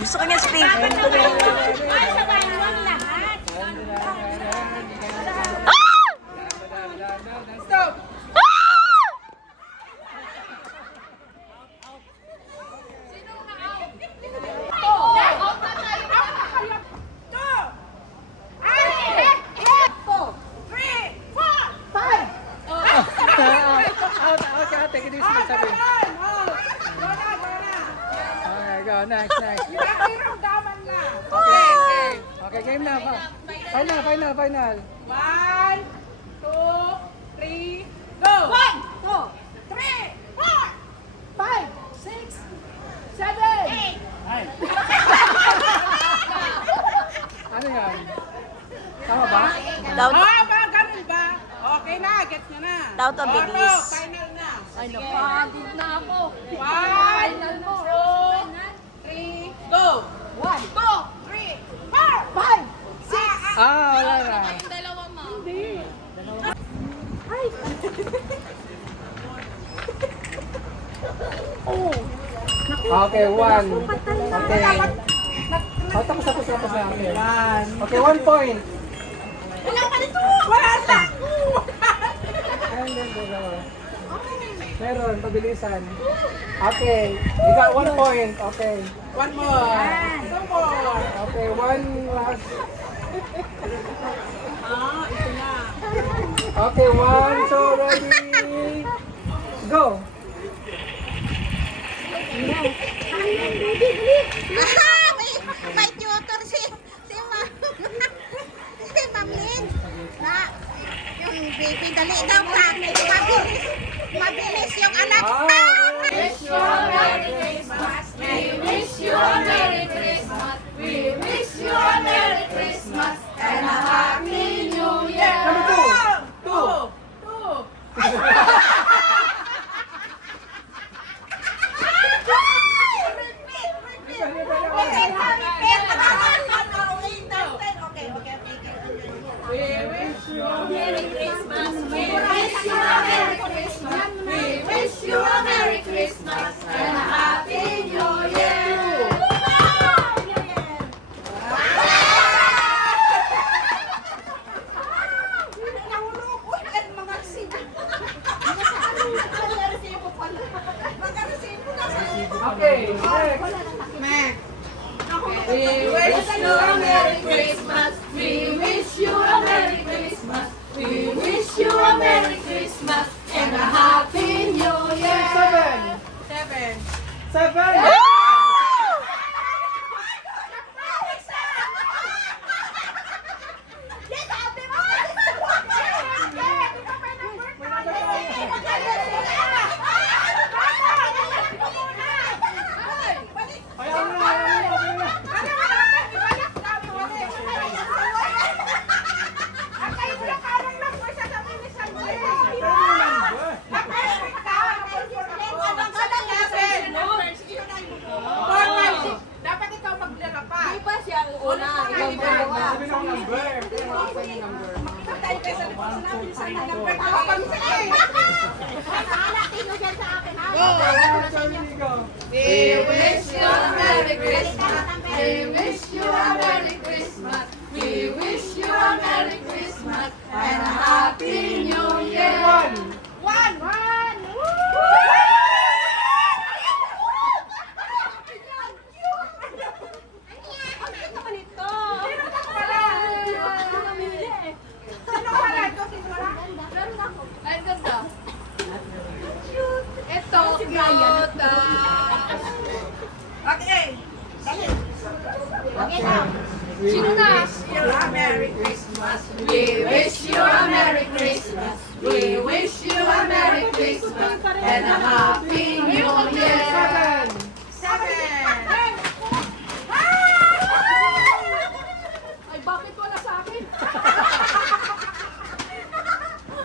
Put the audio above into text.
Gusto ko niya speak. Stop! Next. Okay, game na. Final. 1, 2, 3, go! 1, 2, 3, 4, 5, 6, 7, 8. Ano yan? Tama ba? Daw, Ganun ba? Okay na, gets nyo na. daw to bilis. Final na. Ay, napagod na ako. 1, 2, 3, go! 1, 2, 3, 4, 5, 6. Wala na. Yung dalawa mo. Okay, 1. Okay. Tapos na. Okay. Okay, 1 point. Wala pa dito! Wala na! Meron, pabilisan. Okay, you got 1 point. Okay. One more. Two more. Okay, 1 last. Ito na. Okay, 1. So, ready? Go. May tutor si Mamlin. Na, yung baby, dali daw ka. Mabilis yung anak. Wish you a Merry Christmas. We wish you a Merry Christmas. We wish you a Merry Christmas and a Happy New Year. Two. We wish you a Merry Christmas. We wish you a Merry Christmas. We wish you a Merry Christmas and a Happy New Year. Okay, next. We wish you a Merry Christmas. We wish you a Merry Christmas. We wish you a Merry Christmas and a Happy New Year. 7. Dapat ikaw maglala pa. Di ba siya ang una? Ikaw ba? Sabi ng number. Tayo kayo sa likod sa namin. Sa number. We wish you a Merry Christmas. We wish you a Merry Christmas. We wish you a Merry Christmas and a Happy New Year. 1. Ang ganda. Ito, cute. Okay. Sino na? Merry Christmas. We wish you a Merry Christmas. We wish you a Merry Christmas and a Happy New Year.